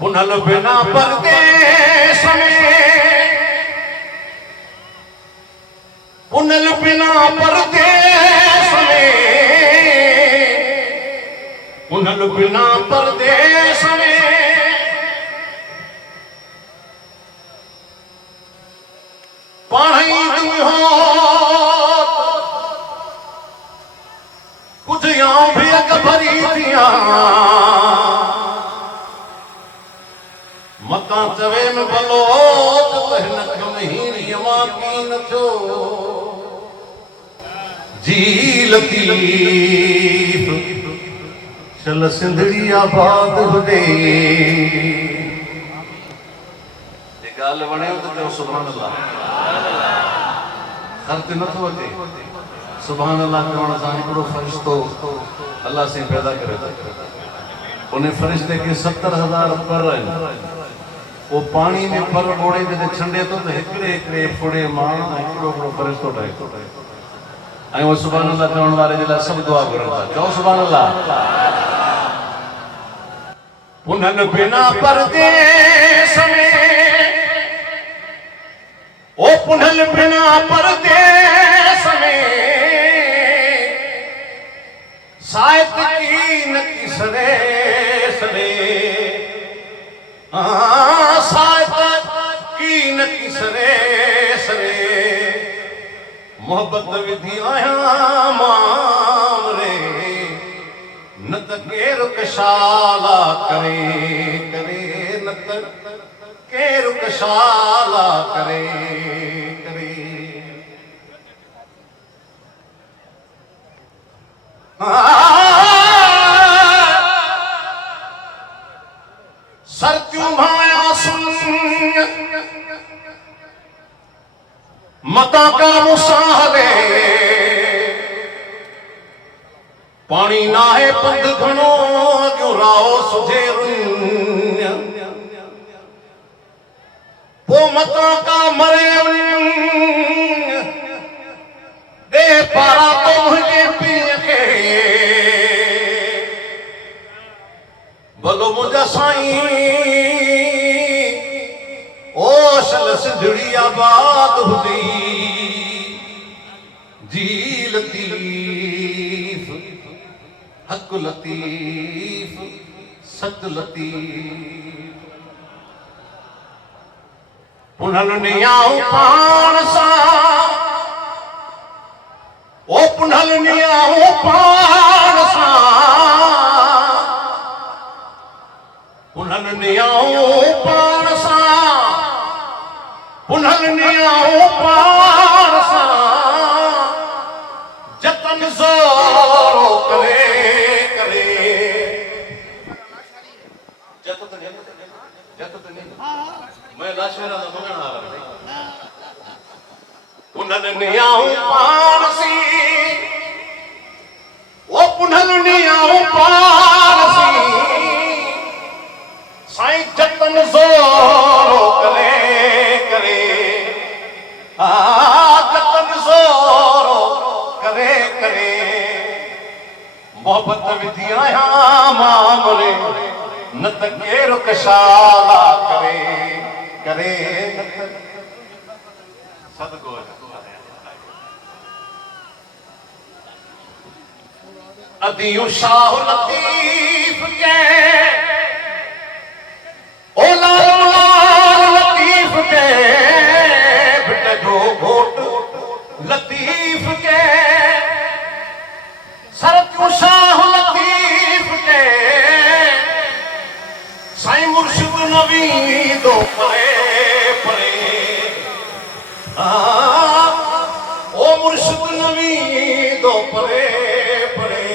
पुनल बिना परदेश में, पुनल बिना परदेश में, पुनल बिना परदेश में, पानी हो कुछ यहाँ भी अग भरी दिया मता चवे में बलोत पहनक नहीं यमा की न जो जी लतीफ चल सिंधड़ी आबाद हुए गाल वणे तो सुभान अल्लाह खर्च न तो अचे सुभान अल्लाह करण सां हिकिड़ो फ़रिश्तो अल्लाह से पैदा करे उन फ़रिश्ते के 70,000 पर आहिनि वो पानी में पर ॿोड़े जॾहिं छंडे थो त हिकिड़े हिकिड़े फुड़े मां हिकिड़ो हिकिड़ो फ़रिश्तो ठहे थो ऐं उहो सुभान अल्लाह चवण वारे जे लाइ सभु दुआ घुरनि था चओ सुभान अल्लाह पुनल बिना परदेस में ओ पुनल बिना परदेस में सायत की न किसरे सरे सायत की न किसरे सरे मोहब्बत विधि आया मामरे न त केरु कशाला करे करे न त केरु कशाला करे करे सरत्यूं भाया सुन मता का मुसाहले पानी ना है पंध घणो जो राओ सुझे वो मता का मरे दे पारा तो मुझे पीए के बोलो मुझा साईं ओ सल सिंधड़ी आबाद हुई जी लतीफ हक लतीफ सत लतीफ पुनल नियाऊं पाण सां ओ पुनल नियाऊं पाण सां पुनल नियाऊं पाण सां पुनल नियाऊं पाण सां जतन ज़ोरो करे करे मैं लाशेरा दा मंगण आ रहा पुनल नियाऊं पाण सी ओ पुनल नियाऊं पाण सी साईं जतन ज़ोरो करे करे जतन ज़ोरो करे करे मोहब्बत विधि आया मामले न त केरु कशाला करे करे सदको अदियूं शाह लतीफ के ओ लाल लतीफ के बेटे जो घोट लतीफ के सरत्यूं शाह लतीफ के साईं मुर्शिद नबी दो परे परे ओ मुर्शिद नबी दो परे परे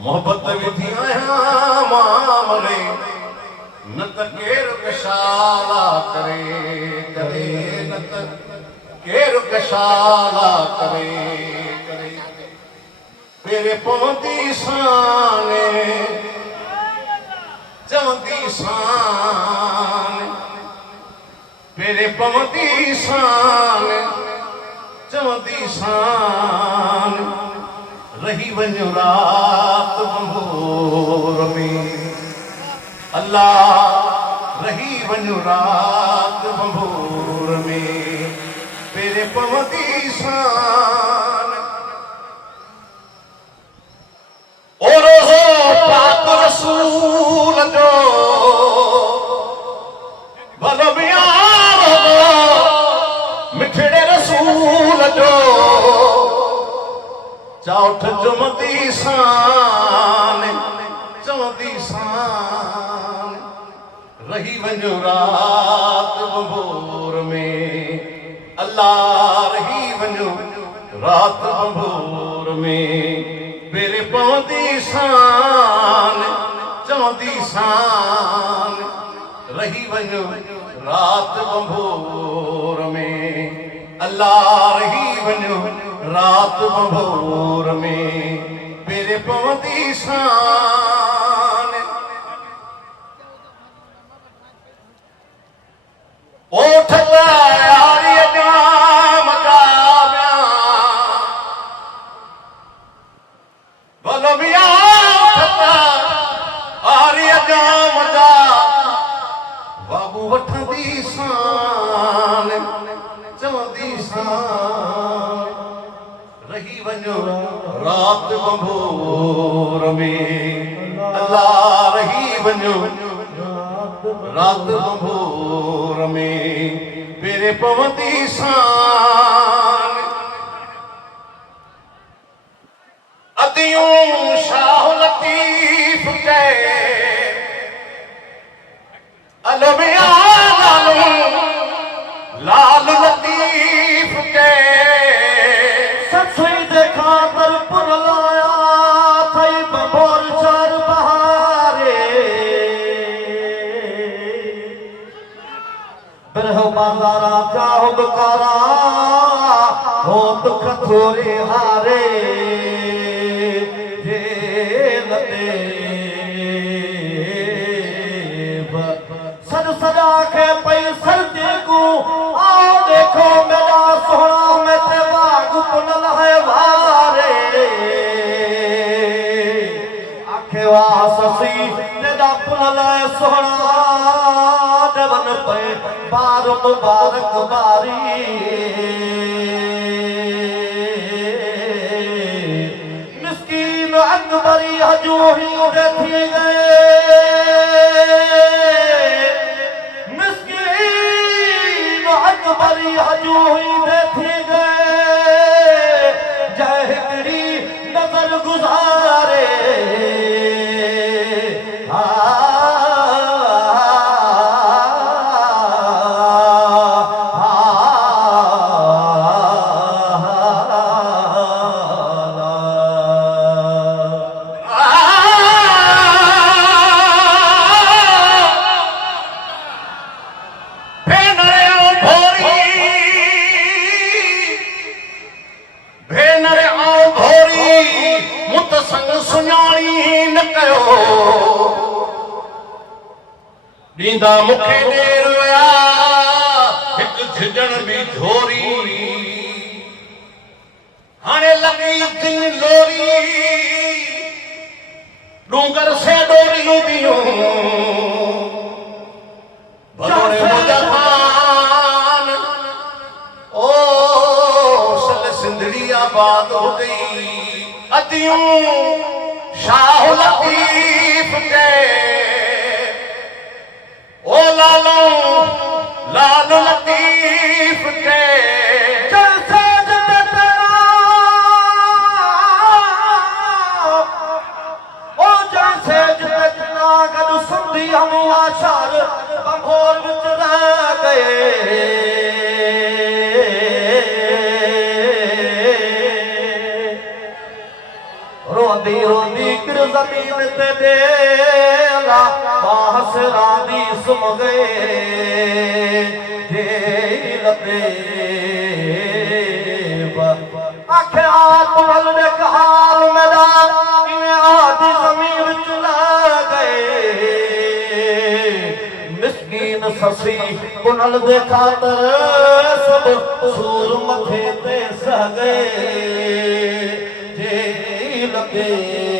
मोहब्बत विधि आया मामले न त केरु कशाला करे करे न त केरु कशाला करे करे मेरे पवंदी साने चवंदी शान मेरे पवंदी शान चवंदी शान रही वञो रात बंबोर में अल्लाह रही वञु रात बंबूर में तेरे पवंदी शान ओ रोज़ो पाक रसूल जो भलो बियारो मिठड़े रसूल जो चौठ जुमदी शान चौदी शान रही वञो रात बंबूर में अल्लाह रही वञो रात बंबूर में मेरे पवंदी शान चौदी शान रही वञो रात बंबूर में अल्लाह रही वञो रात बंबूर में मेरे पवंदी शान ओठ यारी जाम गाव्या भलो मिया आरी जाम जा बाबू वठंदी शान चवंदी शान रही वञो रात बंबूर में अल्लाह रही वञो रात बंबूर में मेरे पवंदी शान अदियूं शाह लतीफ के अलमिया लाल लतीफ के ससुई देखा तर पुर लाया थई बंबोर चार बहारे बिरह बाजारा चाहो बकारा हो दुख थोरे हारे जेल सज सजा के पई सर्दी को आओ देखो मेरा सोहना में ते बाग पुनल है वारे आखे वाससी तेरा पुनल है सोहना देवन पे बार मुबारक बारी मिस्कीन अकबरी हजूही देखी गए अकबरी हजूही देखी गए जहरी नजर गुजारे ॾींदा मूंखे ॾेर विया हिकु झिजण बि झोरी हाणे लॻी दिन लोरी डूंगर से डोरी दियूं भलोड़े मुंहिंजा खान ओ सल सिंधड़ी आबाद हो गई अदियूं शाह लतीफ के ओ लालो लाल लतीफ के जलसे तेरा ओ जलसे जितना गद सुंदी हम आशार बंबोर विच रह गए रोंदी रोंदी गिर जमीन ते बेला बाहसरानी सुम गए जेल पे आख्या पुनल ने हाल मेरा इन्हें आधी जमीन चला गए मिस्कीन ससी पुनल दे खातर सब सूर मथे ते सह गए जेल पे